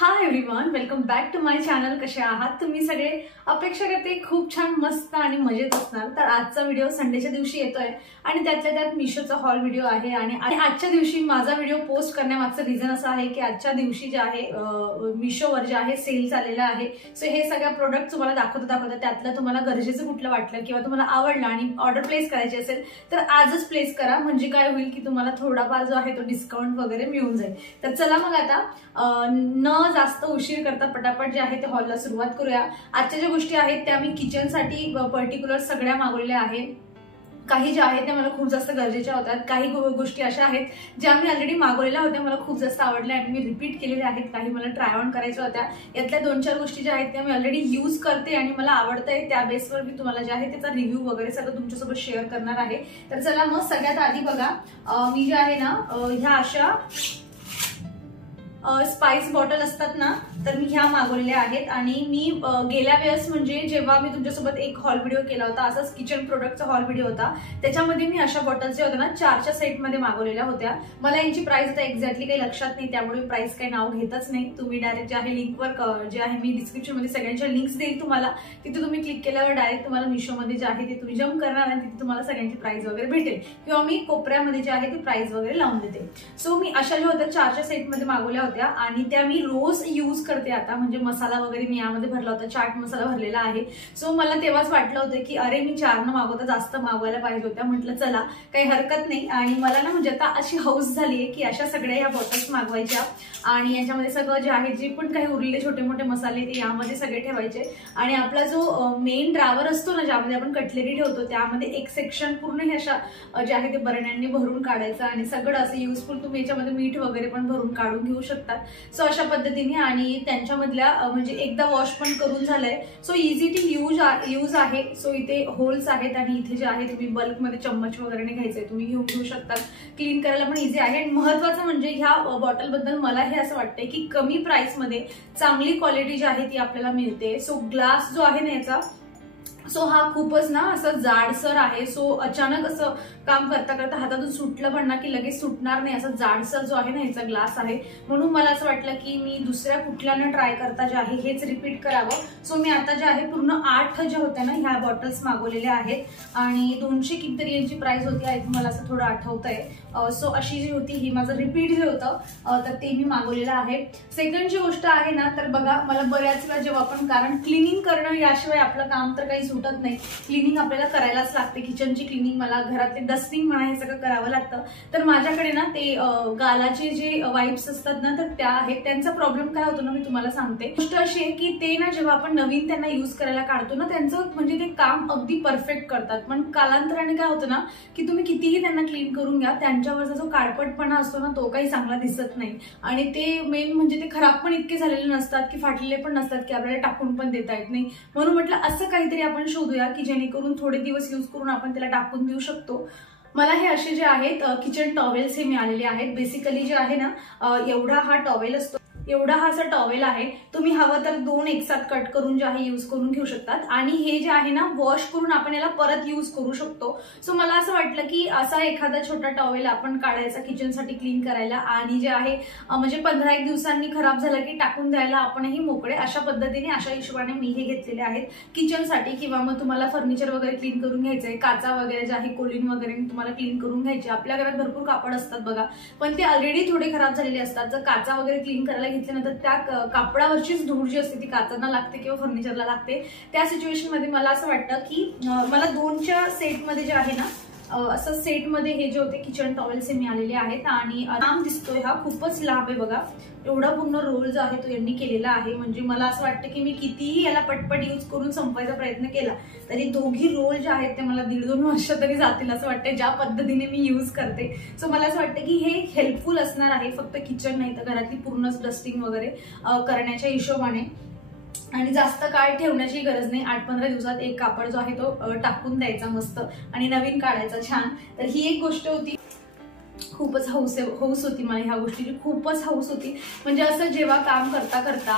High everyone, welcome back to my channel. कसे आहात तुम्ही सगळे? अपेक्षा करते खूप छान मस्त आणि मजेत असणार. तर आजचा व्हिडिओ संडेच्या दिवशी येतोय आणि त्यातल्या त्यात मिशोचा हॉल व्हिडिओ आहे. आणि आजच्या दिवशी माझा व्हिडिओ पोस्ट करण्यामागचं रिझन असं आहे की आजच्या दिवशी जे आहे मिशोवर जे आहे सेल चाललेला आहे. सो हे सगळ्या प्रोडक्ट तुम्हाला दाखवता त्यातलं तुम्हाला गरजेचं कुठलं वाटलं किंवा तुम्हाला आवडलं आणि ऑर्डर प्लेस करायची असेल तर आजच प्लेस करा. म्हणजे काय होईल की तुम्हाला थोडाफार जो आहे तो डिस्काउंट वगैरे मिळून जाईल. तर चला मग आता न जास्त उशीर करता पटापट जे आहे ते हॉलला सुरुवात करूया. आजच्या ज्या गोष्टी आहेत त्या मी किचनसाठी पर्टिक्युलर सगळ्या मागवलेल्या आहेत. काही ज्या आहेत त्या मला खूप जास्त गरजेच्या होत्या. काही गोष्टी अशा आहेत ज्या मी ऑलरेडी मागवलेल्या होत्या, मला खूप जास्त आवडल्या आणि मी रिपीट केलेल्या आहेत. काही मला ट्राय ऑन करायच्या होत्या. यातल्या 2-4 गोष्टी ज्या आहेत त्या मी ऑलरेडी यूज करते आणि मला आवडतंय. त्या बेसवर मी तुम्हाला जे आहे त्याचा रिव्ह्यू वगैरे सगळं तुमच्यासोबत शेअर करणार आहे. तर चला मग सगळ्यात आधी बघा, मी जे आहे ना ह्या अशा स्पाइस बॉटल असतात ना, तर मी ह्या मागवलेल्या आहेत. आणि मी गेल्या वेळेस म्हणजे जेव्हा मी तुमच्यासोबत एक हॉल व्हिडिओ केला होता, असाच किचन प्रोडक्टचा हॉल व्हिडिओ होता, त्याच्यामध्ये मी अशा बॉटल्स जे होत्या ना 4च्या सेटमध्ये मागवलेल्या होत्या. मला यांची प्राइस आता एक्झॅक्टली काही लक्षात नाही, त्यामुळे प्राइस काही नाव घेतच नाही. तुम्ही डायरेक्ट जे आहे लिंकवर जे आहे मी डिस्क्रिप्शन मध्ये सगळ्यांच्या लिंक्स देईल तुम्हाला, तिथे तुम्ही क्लिक केल्यावर डायरेक्ट तुम्हाला मिशोमध्ये जे आहे ते तुम्ही जम्प करणार आणि तिथे तुम्हाला सगळ्यांची प्राइस वगैरे भेटेल किंवा मी कोपऱ्यामध्ये जे आहे ती प्राइस वगैरे लावून देते. सो मी अशा ज्या होत्या 4च्या सेटमध्ये मागवल्या होत्या आणि त्या मी रोज यूज करते आता. म्हणजे मसाला वगैरे मी यामध्ये भरला होता, चाट मसाला भरलेला आहे. सो मला तेव्हाच वाटलं होतं की अरे मी 4 न मागवता जास्त मागवायला पाहिजे होत्या. म्हटलं चला काही हरकत नाही. आणि मला ना म्हणजे आता अशी हौस झाली आहे की अशा सगळ्या ह्या बॉटल्स मागवायच्या आणि याच्यामध्ये सगळं जे आहे जे पण काही उरलेले छोटे मोठे मसाले ते यामध्ये सगळे ठेवायचे. आणि आपला जो मेन ड्रावर असतो ना ज्यामध्ये आपण कटलेरी ठेवतो, त्यामध्ये एक सेक्शन पूर्ण हे अशा जे आहे ते बरण्यांनी भरून काढायचं आणि सगळं असं युजफुल तुम्ही याच्यामध्ये मीठ वगैरे पण भरून काढून घेऊ शकतात. सो अशा पद्धतीने. आणि त्यांच्यामधल्या म्हणजे एकदा वॉश पण करून झालंय. सो इझी टू यूज आहे. सो इथे होल्स आहेत आणि इथे जे आहे तुम्ही बल्कमध्ये चम्मच वगैरे घ्यायचंय तुम्ही घेऊ शकता. क्लीन करायला पण इझी आहे. आणि महत्वाचं म्हणजे ह्या बॉटल बद्दल मला हे असं वाटतंय की कमी प्राइस मध्ये चांगली क्वालिटी जी आहे ती आपल्याला मिळते. सो ग्लास जो आहे ना याचा, सो हा खूपच ना असं जाडसर आहे. सो अचानक असं काम करता करता हातातून सुटलं पण ना की लगेच सुटणार नाही, असं जाडसर जो आहे ना याचा ग्लास आहे. म्हणून मला असं वाटलं की मी दुसऱ्या कुठल्यानं ट्राय करता जे आहे हेच रिपीट करावं. सो मी आता जे आहे पूर्ण 8 ज्या होत्या ना ह्या बॉटल्स मागवलेल्या आहेत आणि 200 कितीतरी यांची प्राइस होती. आहे मला असं थोडं आठवतंय. सो अशी जी होती ही माझं रिपीट जे होतं तर ते मी मागवलेलं आहे. सेकंड जी गोष्ट आहे ना, तर बघा मला बऱ्याच वेळा जेव्हा आपण, कारण क्लिनिंग करणं याशिवाय आपलं काम तर काही सुटत नाही. क्लिनिंग आपल्याला करायलाच लागते. किचनची क्लिनिंग, मला घरातले डस्टिंग म्हणा हे सगळं करावं लागतं. तर माझ्याकडे ना ते गालाचे जे वाईप्स असतात ना तर त्या आहेत. त्यांचा प्रॉब्लेम काय होतो ना मी तुम्हाला सांगते. गोष्ट अशी आहे की ते ना जेव्हा आपण नवीन त्यांना युज करायला काढतो ना त्यांचं म्हणजे ते काम अगदी परफेक्ट करतात, पण कालांतराने काय होतं ना की तुम्ही कितीही त्यांना क्लीन करून घ्या, त्यांच्यावरचा जो काळपटपणा असतो ना तो काही चांगला दिसत नाही. आणि ते मेन म्हणजे ते खराब पण इतके झालेले नसतात की फाटलेले पण नसतात की आपल्याला टाकून पण देता येत नाही. म्हणून म्हटलं असं काहीतरी आपण शोधूया की जेणेकरून थोडे दिवस यूज करून आपण त्याला टाकून देऊ शकतो. मला हे असे जे आहेत किचन टॉवेल्स हे मिळालेले आहेत. बेसिकली जे आहे ना एवढा हा टॉवेल असतो, एवढा हा असा टॉवेल आहे. तुम्ही हवं तर 2 एकसाथ कट करून जे आहे यूज करून घेऊ शकतात. आणि हे जे आहे ना वॉश करून आपण याला परत यूज करू शकतो. सो मला असं वाटलं की असा एखादा छोटा टॉवेल आपण काढायचा किचनसाठी क्लीन करायला आणि जे आहे म्हणजे 15-1 दिवसांनी खराब झाला की टाकून द्यायला आपणही मोकळे. अशा पद्धतीने अशा हिशोबाने मी हे घेतलेले आहेत किचनसाठी. किंवा मग तुम्हाला फर्निचर वगैरे क्लीन करून घ्यायचंय, काचा वगैरे जे आहे कोलिन वगैरे तुम्हाला क्लीन करून घ्यायचे. आपल्या घरात भरपूर कापड असतात बघा, पण ते ऑलरेडी थोडे खराब झालेले असतात. जर काचा वगैरे क्लीन करायला घेतल्यानंतर त्या कापडावरचीच धूळ जी असते ती काचांना लागते किंवा फर्निचरला लागते. त्या सिच्युएशन मध्ये मला असं वाटतं की मला 2च्या सेटमध्ये जे आहे ना असं सेटमध्ये हे जे होते किचन टॉवेल्स हे मिळालेले आहेत. आणि लांब दिसतोय हा, खूपच लांब आहे बघा. एवढा पूर्ण रोल जो आहे तो यांनी केलेला आहे. म्हणजे मला असं वाटतं की मी कितीही याला पटपट यूज करून संपवायचा प्रयत्न केला तरी दोघी रोल जे आहेत ते मला 1.5-2 वर्ष तरी जातील असं वाटतं, ज्या पद्धतीने मी यूज करते. सो मला असं वाटतं की हे हेल्पफुल असणार आहे फक्त किचन नाही तर घरातली पूर्णच डस्टिंग वगैरे करण्याच्या हिशोबाने. आणि जास्त काळ ठेवण्याची गरज नाही. 8-15 दिवसात एक कापड जो आहे तो टाकून द्यायचा मस्त आणि नवीन काढायचा छान. तर ही एक गोष्ट होती. खूपच हौस होती मला ह्या गोष्टीची, खूपच हौस होती. म्हणजे असं जेव्हा काम करता करता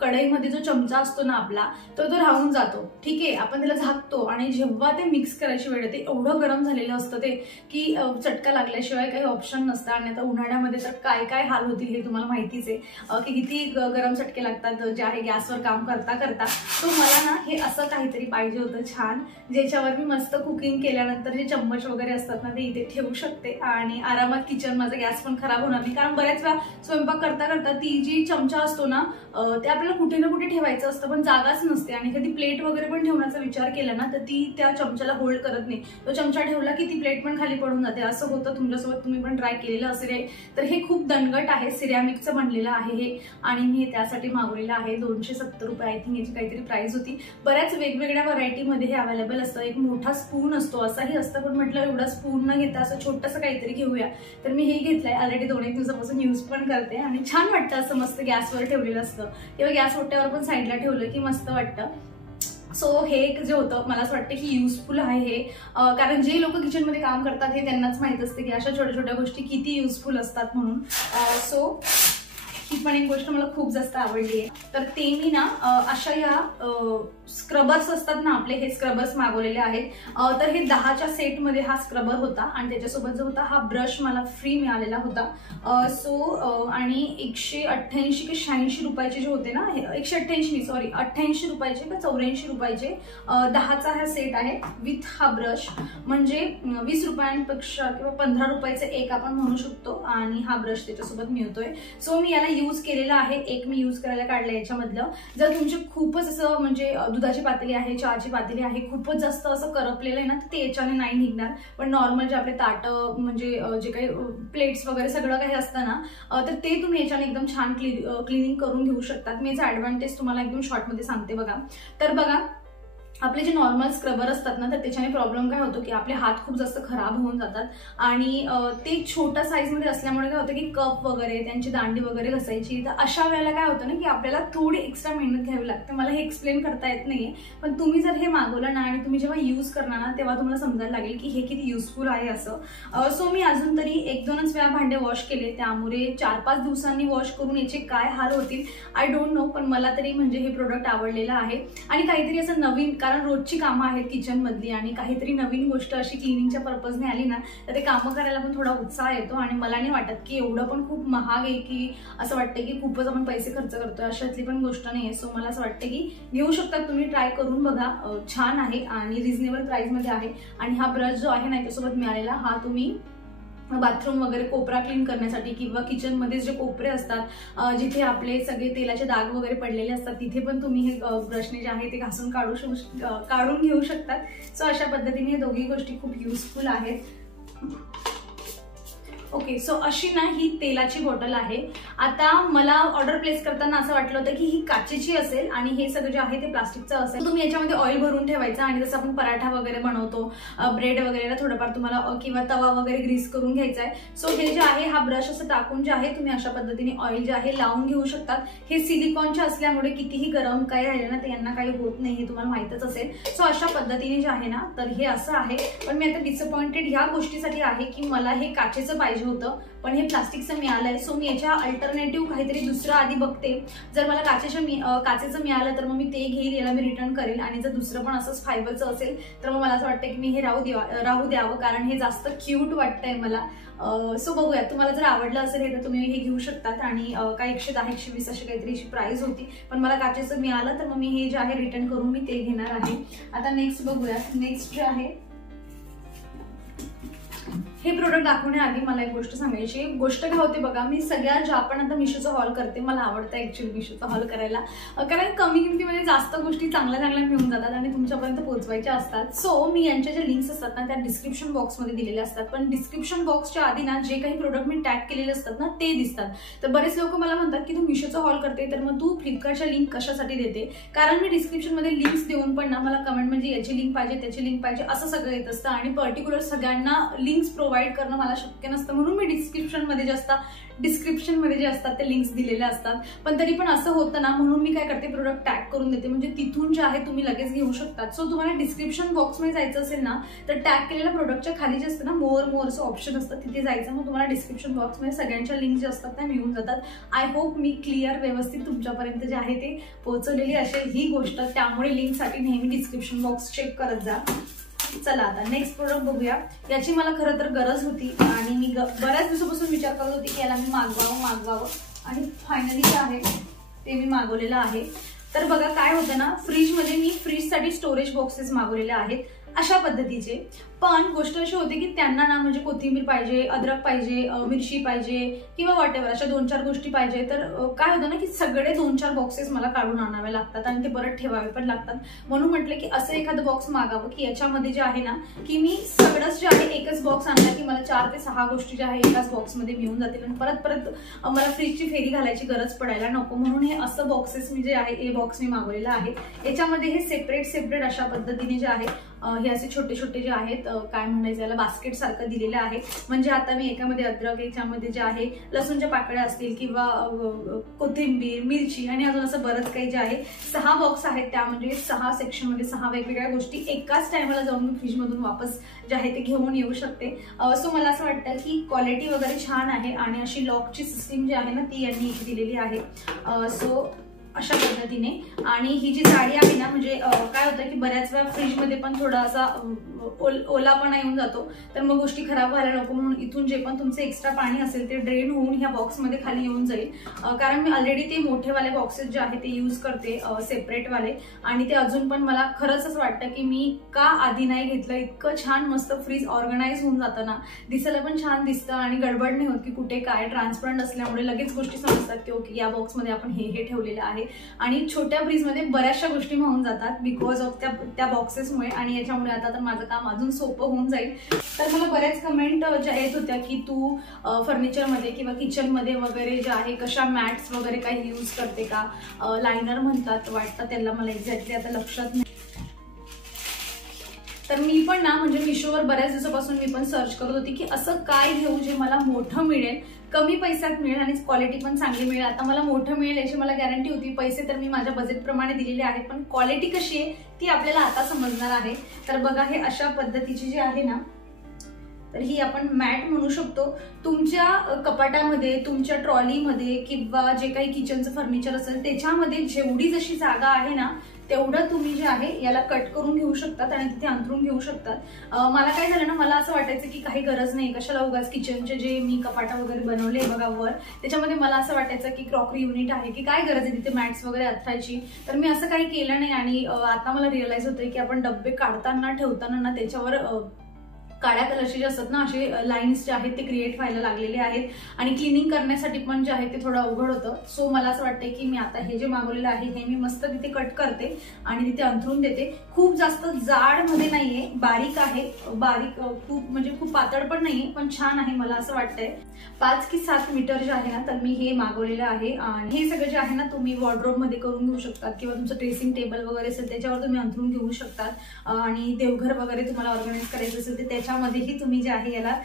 कढईमध्ये जो चमचा असतो ना आपला तो राहून जातो, ठीक आहे, आपण त्याला झाकतो आणि जेव्हा ते मिक्स करायची वेळ येते एवढं गरम झालेलं असतं ते की चटका लागल्याशिवाय काही ऑप्शन नसतं. आणि आता उन्हाळ्यामध्ये तर काय काय हाल होतील हे तुम्हाला माहितीच आहे की किती गरम चटके लागतात जे आहे गॅसवर काम करता करता. तो मला ना हे असं काहीतरी पाहिजे होतं छान, ज्याच्यावर मी मस्त कुकिंग केल्यानंतर जे चम्मच वगैरे असतात ना ते इथे ठेवू शकते आणि आरामात किचन, माझा गॅस पण खराब होणार नाही. कारण बऱ्याच वेळा स्वयंपाक करता करता ती जी चमचा असतो ना ते आपल्याला कुठे ना कुठे ठेवायचं असतं पण जागाच नसते. आणि कधी प्लेट वगैरे पण ठेवण्याचा विचार केला ना तर ती त्या चमच्याला होल्ड करत नाही. तो चमचा ठेवला की ती प्लेट पण खाली पडून जाते. असं होतं तुमच्यासोबत, तुम्ही पण ट्राय केलेलं असेल. तर हे खूप दणकट आहे, सिरॅमिकचं बनलेलं आहे हे आणि मी हे त्यासाठी मागवलेलं आहे. 270 रुपये आय थिंक याची काहीतरी प्राइस होती. बऱ्याच वेगवेगळ्या व्हरायटीमध्ये हे अवेलेबल असतं. एक मोठा स्पून असतो असाही असतं, पण म्हटलं एवढा स्पून न घेता असं छोटंसं काहीतरी घेऊया. तर मी हे घेतलंय, ऑलरेडी 2-1 दिवसापासून यूज पण करते आणि छान वाटतं असं मस्त गॅसवर ठेवलेलं असतं किंवा गॅस ओट्यावर पण साईडला ठेवलं की मस्त वाटतं. सो हे एक जे होतं मला असं वाटतं की युजफुल आहे हे, कारण जे लोक किचनमध्ये काम करतात हे त्यांनाच माहित असते की अशा छोट्या छोट्या गोष्टी किती युजफुल असतात म्हणून. सो ही पण एक गोष्ट मला खूप जास्त आवडली आहे. तर ते मी ना अशा या स्क्रबर्स असतात ना आपले, हे स्क्रबर्स मागवलेले आहेत. तर हे 10च्या सेटमध्ये हा स्क्रबर होता आणि त्याच्यासोबत जो होता हा ब्रश मला फ्री मिळालेला होता. सो आणि 188 की 86 रुपयाचे जे होते ना, 188 सॉरी 88 रुपयाचे का 84 रुपयाचे 10चा हा सेट आहे विथ हा ब्रश. म्हणजे 20 रुपयांपेक्षा किंवा 15 रुपयाचे एक आपण म्हणू शकतो आणि हा ब्रश त्याच्यासोबत मिळतोय. सो मी याला यूज केलेला आहे, एक मी यूज करायला काढलं याच्यामधलं. जर तुमचे खूपच असं म्हणजे दुधाची पातेली आहे, चहाची पातेली आहे, खूपच जास्त असं करपलेलं आहे ना तर ते याच्याने नाही निघणार. पण नॉर्मल जे आपले ताटं म्हणजे जे काही प्लेट्स वगैरे सगळं काही असतं ना तर ते तुम्ही याच्याने एकदम छान क्लिनिंग करून घेऊ शकतात. मी याचा ऍडव्हान्टेज तुम्हाला एकदम शॉर्टमध्ये सांगते बघा. तर बघा आपले जे नॉर्मल स्क्रबर असतात ना तर त्याच्याने प्रॉब्लेम काय होतो की आपले हात खूप जास्त खराब होऊन जातात आणि ते छोट्या साईजमध्ये असल्यामुळे काय होतं की कप वगैरे त्यांची दांडी वगैरे घसायची. तर अशा वेळेला काय होतं ना की आपल्याला थोडी एक्स्ट्रा मेहनत घ्यावी लागते. मला हे एक्सप्लेन करता येत नाहीये, पण तुम्ही जर हे मागवलं ना आणि तुम्ही जेव्हा यूज करणार ना तेव्हा तुम्हाला समजायला लागेल की हे किती युजफुल आहे असं. सो मी अजून तरी 1-2च वेळा भांडे वॉश केले, त्यामुळे 4-5 दिवसांनी वॉश करून याचे काय हाल होतील आय डोंट नो. पण मला तरी म्हणजे हे प्रोडक्ट आवडलेलं आहे आणि काहीतरी असं नवीन, कारण रोजची कामं आहेत किचन मधली आणि काहीतरी नवीन गोष्ट अशी क्लिनिंगच्या पर्पजने आली ना तर ते कामं करायला पण थोडा उत्साह येतो. आणि मला नाही वाटत की एवढं पण खूप महाग आहे की असं वाटतं की खूपच आपण पैसे खर्च करतोय, अशातली पण गोष्ट नाही आहे. सो मला असं वाटतं की घेऊ शकतात तुम्ही, ट्राय करून बघा. छान आहे आणि रिझनेबल प्राइस मध्ये आहे. आणि हा ब्रश जो आहे ना त्याच्यासोबत मिळालेला हा तुम्ही बाथरूम वगैरे कोपरा क्लीन करण्यासाठी किंवा किचन मध्ये जे कोपरे असतात जिथे आपले सगळे तेलाचे डाग वगैरे पडलेले असतात तिथे पण तुम्ही हे ब्रशने जे आहे ते घासून काढून घेऊ शकतात. सो अशा पद्धतीने हे दोघी गोष्टी खूप युजफुल आहेत. ओके, सो अशी ना ही तेलाची बॉटल आहे. आता मला ऑर्डर प्लेस करताना असं वाटलं होतं की ही काचेची असेल आणि हे सगळं जे आहे ते प्लास्टिकचं असेल. तुम्ही याच्यामध्ये ऑइल भरून ठेवायचं आणि जसं आपण पराठा वगैरे बनवतो, ब्रेड वगैरे थोडंफार तुम्हाला किंवा तवा वगैरे ग्रीस करून घ्यायचा आहे. सो हे जे आहे हा ब्रश असं टाकून जे आहे तुम्ही अशा पद्धतीने ऑइल जे आहे लावून घेऊ शकतात. हे सिलिकॉनचे असल्यामुळे कितीही गरम काही राहिले ना ते यांना काही होत नाही, हे तुम्हाला माहितच असेल. सो अशा पद्धतीने जे आहे ना तर हे असं आहे. पण मी आता डिसअपॉइंटेड ह्या गोष्टीसाठी आहे की मला हे काचेचं पाहिजे होतं पण हे प्लास्टिकचं मिळालंय. सो मी याच्या अल्टरनेटिव्ह काहीतरी दुसरं आधी बघते. जर मला काचेचं मिळालं तर मग मी ते घेईल, याला मी रिटर्न करेल. आणि जर दुसरं पण असंच फायबरचं असेल तर मग मला असं वाटतं की मी हे राहू द्यावं कारण हे जास्त क्यूट वाटतंय मला. सो बघूया, तुम्हाला जर आवडलं असेल हे तर तुम्ही हे घेऊ शकतात. आणि काय 110-120 अशी काहीतरी अशी प्राइस होती, पण मला काचेचं मिळालं तर मग मी हे जे आहे रिटर्न करून मी ते घेणार आहे. आता नेक्स्ट बघूया. नेक्स्ट जे आहे हे प्रोडक्ट दाखवण्याआधी मला एक गोष्ट सांगायची. गोष्ट काय होते बघा, मी सगळ्या ज्या पण आता मिशोचा हॉल करते, मला आवडतं ऍक्च्युअली मिशोचा हॉल करायला कारण कमी किमतीमध्ये जास्त गोष्टी चांगल्या चांगल्या मिळून जातात आणि तुमच्यापर्यंत पोहोचवायच्या असतात. सो मी यांच्या ज्या लिंक्स असतात ना त्या डिस्क्रिप्शन बॉक्समध्ये दिलेल्या असतात. पण डिस्क्रिप्शन बॉक्सच्या आधी ना जे काही प्रोडक्ट मी टॅग केलेले असतात ना ते दिसतात. तर बरेच लोक मला म्हणतात की तू मिशोचा हॉल करते तर मग तू फ्लिपकार्टच्या लिंक कशासाठी देते. कारण मी डिस्क्रिप्शनमध्ये लिंक्स देऊन पण ना मला कमेंट म्हणजे याची लिंक पाहिजे त्याची लिंक पाहिजे असं सगळं येत असतं आणि पर्टिक्युलर सगळ्यांना लिंक्स प्रोव्हाइड प्रोव्हाइड करणं मला शक्य नसतं, म्हणून मी डिस्क्रिप्शनमध्ये जे असतात ते लिंक्स दिलेले असतात. पण तरी पण असं होतं ना, म्हणून मी काय करते, प्रोडक्ट टॅग करून देते, म्हणजे तिथून जे आहे तुम्ही लगेच घेऊ शकतात. सो तुम्हाला डिस्क्रिप्शन बॉक्समध्ये जायचं असेल ना, तर टॅग केलेल्या प्रोडक्टच्या खाली जे असतं ना मोरचं ऑप्शन असतं, तिथे जायचं. मग तुम्हाला डिस्क्रिप्शन बॉक्समध्ये सगळ्यांच्या लिंक जे असतात त्या मिळून जातात. आय होप मी क्लिअर व्यवस्थित तुमच्यापर्यंत जे आहे ते पोहोचवलेली असेल ही गोष्ट. त्यामुळे लिंकसाठी नेहमी डिस्क्रिप्शन बॉक्स चेक करत जा. चला आता नेक्स्ट प्रोडक्ट बघूया. याची मला खरं तर गरज होती आणि मी बऱ्याच दिवसापासून विचार करत होती की याला मी मागवावं आणि फायनली जे आहे ते मी मागवलेलं आहे. तर बघा काय होतं ना, फ्रीजमध्ये मी फ्रीजसाठी स्टोरेज बॉक्सेस मागवलेले आहेत अशा पद्धतीचे. पण गोष्ट अशी होती की त्यांना ना म्हणजे कोथिंबीर पाहिजे, अद्रक पाहिजे, मिरची पाहिजे किंवा वॉटेवर अशा 2-4 गोष्टी पाहिजे. तर काय होतं ना की सगळे 2-4 बॉक्सेस मला काढून आणावे लागतात आणि ते परत ठेवावे पण लागतात. म्हणून म्हटलं की असं एखादं बॉक्स मागावं की याच्यामध्ये जे आहे ना की मी सगळंच जे आहे एकच बॉक्स आणला की मला 4 ते 6 गोष्टी ज्या आहे एकाच बॉक्समध्ये मिळून जातील आणि परत मला फ्रीजची फेरी घालायची गरज पडायला नको. म्हणून हे असं बॉक्सेस मी जे आहे हे बॉक्स मी मागवलेलं आहे. याच्यामध्ये हे सेपरेट अशा पद्धतीने जे आहे हे असे छोटे जे आहेत काय म्हणायचं याला बास्केट सारखं दिलेलं आहे. म्हणजे आता मी एकामध्ये अद्रक, याच्यामध्ये जे आहे लसूणच्या पाकळ्या असतील किंवा कोथिंबीर, मिरची आणि अजून असं बरंच काही जे आहे 6 बॉक्स आहेत. त्या म्हणजे 6 सेक्शनमध्ये 6 वेगवेगळ्या गोष्टी एकाच टायमाला जाऊन मी फ्रीजमधून वापस जे आहे ते घेऊन येऊ शकते. सो मला असं वाटतं की क्वालिटी वगैरे छान आहे आणि अशी लॉकची सिस्टीम जी आहे ना ती यांनी इथे दिलेली आहे. सो अशा पद्धतीने. आणि ही जी जाडी आहे ना म्हणजे काय होतं की बऱ्याच वेळा फ्रीजमध्ये पण थोडा असा ओलापणा येऊन जातो, तर मग गोष्टी खराब व्हायला नको म्हणून इथून जे पण तुमचं एक्स्ट्रा पाणी असेल ते ड्रेन होऊन ह्या बॉक्समध्ये खाली येऊन जाईल. कारण मी ऑलरेडी ते मोठेवाले बॉक्सेस जे आहे ते यूज करते सेपरेटवाले आणि ते अजून पण मला खरंच असं वाटतं की मी का आधी नाही घेतलं. इतकं छान मस्त फ्रीज ऑर्गनाइज होऊन जातं ना, दिसायला पण छान दिसतं आणि गडबड नाही होत की कुठे काय. ट्रान्सपरंट असल्यामुळे लगेच गोष्टी समजतात की ओके या बॉक्समध्ये आपण हे ठेवलेलं आहे. आणि छोट्या फ्रीजमध्ये बऱ्याचशा गोष्टी होऊन जातात बिकॉज ऑफ त्या बॉक्सेसमुळे आणि याच्यामुळे आता तर माझं काम अजून सोपं होऊन जाईल. तर मला बऱ्याच कमेंट ज्या येत होत्या की तू फर्निचरमध्ये किंवा किचनमध्ये वगैरे जे आहे कशा मॅट्स वगैरे काही यूज करते का, लायनर म्हणतात वाटतं त्याला, मला एक्झॅक्टली आता लक्षात नाही. तर मी पण ना म्हणजे मिशोवर बऱ्याच दिवसापासून मी पण सर्च करत होती की असं काय घेऊ जे मला मोठं मिळेल, कमी पैशात मिळेल आणि क्वालिटी पण चांगली मिळेल. आता मला मोठं मिळेल याची मला गॅरंटी होती. पैसे तर मी माझ्या बजेटप्रमाणे दिलेले आहेत, पण क्वालिटी कशी आहे ती आपल्याला आता समजणार आहे. तर बघा हे अशा पद्धतीची जी आहे ना, तर ही आपण मॅट म्हणू शकतो. तुमच्या कपाटामध्ये, तुमच्या ट्रॉलीमध्ये किंवा जे काही किचनचं फर्निचर असेल त्याच्यामध्ये जेवढी जशी जागा आहे ना तेवढं तुम्ही जे आहे याला कट करून घेऊ शकतात आणि तिथे अंथरून घेऊ शकतात. मला काय झालं ना, मला असं वाटायचं की काही गरज नाही, कशाला उगाच किचनचे जे मी कपाटा वगैरे बनवले बघा वर त्याच्यामध्ये मला असं वाटायचं की क्रॉकरी युनिट आहे की काय गरज आहे तिथे मॅट्स वगैरे अथरायची. तर मी असं काही केलं नाही आणि आता मला रिअलाइज होतंय की आपण डब्बे काढताना ठेवताना ना त्याच्यावर काळ्या कलरचे जे असतात ना असे लाईन्स जे आहेत ते क्रिएट व्हायला लागलेले आहेत आणि क्लिनिंग करण्यासाठी पण जे आहे ते थोडं अवघड होतं. सो मला असं वाटतंय की मी आता हे जे मागवलेलं आहे हे मी मस्त तिथे कट करते आणि तिथे अंथरून देते. खूप जास्त जाड मध्ये नाहीये, बारीक आहे, बारीक खूप म्हणजे खूप पातळ पण नाहीये, पण छान आहे. मला असं वाटतंय 5 की 7 मीटर जे आहे ना तर मी हे मागवलेलं आहे आणि हे सगळं जे आहे ना तुम्ही वॉर्डरोब मध्ये करून घेऊ शकतात किंवा तुमचं ड्रेसिंग टेबल वगैरे असेल त्याच्यावर तुम्ही अंथरून घेऊ शकतात आणि देवघर वगैरे तुम्हाला ऑर्गनाइज करायचं असेल तर त्याच्यामध्येही तुम्ही जे आहे याला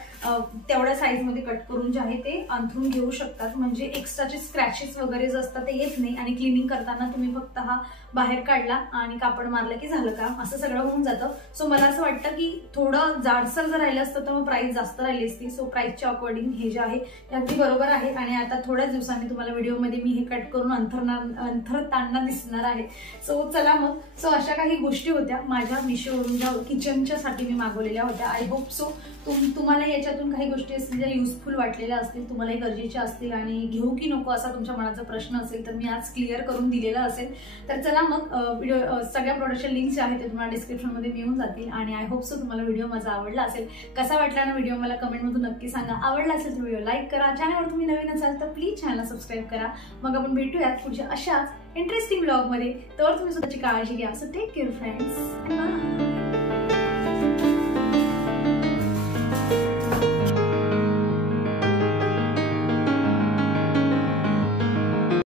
तेवढ्या साईज मध्ये कट करून जे आहे ते अंथरून घेऊ शकतात. म्हणजे एक्स्ट्राचे स्क्रॅचेस वगैरे जे असतात ते येत नाही आणि क्लिनिंग करताना तुम्ही फक्त हा बाहेर काढला आणि कापड मारलं की झालं काम, असं सगळं होऊन जातं. सो मला असं वाटतं की थोडं जाडसर जर राहिलं असतं तर मग प्राइस जास्त राहिली असती. सो प्राइसच्या अकॉर्डिंग हे जे आहे ते अगदी बरोबर आहे आणि आता थोड्याच दिवसांनी तुम्हाला व्हिडिओमध्ये मी हे कट करून अंथरताना दिसणार आहे. सो चला मग, सो अशा काही गोष्टी होत्या माझ्या मिशोवरून ज्या किचनच्या साठी मी मागवलेल्या होत्या. आय होप सो तुम्हाला याच्यातून काही गोष्टी असतील ज्या युजफुल वाटलेल्या असतील, तुम्हालाही गरजेच्या असतील आणि घेऊ की नको असा तुमच्या मनाचा प्रश्न असेल तर मी आज क्लिअर करून दिलेला असेल. तर चला मग व्हिडिओ सगळ्या प्रोडक्टच्या लिंक्स जे आहेत ते तुम्हाला डिस्क्रिप्शनमध्ये मिळून जातील आणि आय होप सो तुम्हाला व्हिडिओ माझा आवडला असेल. कसा वाटला ना व्हिडिओ मला कमेंटमधून नक्की सांगा. आवडला असेल तर व्हिडिओ लाईक करा, चॅनलवर तुम्ही नवीन असाल तर प्लीज चॅनलला सबस्क्राईब करा. मग आपण भेटूयात पुढच्या अशाच इंटरेस्टिंग ब्लॉगमध्ये. तर तुम्ही स्वतःची काळजी घ्या. So take care friends. Bye.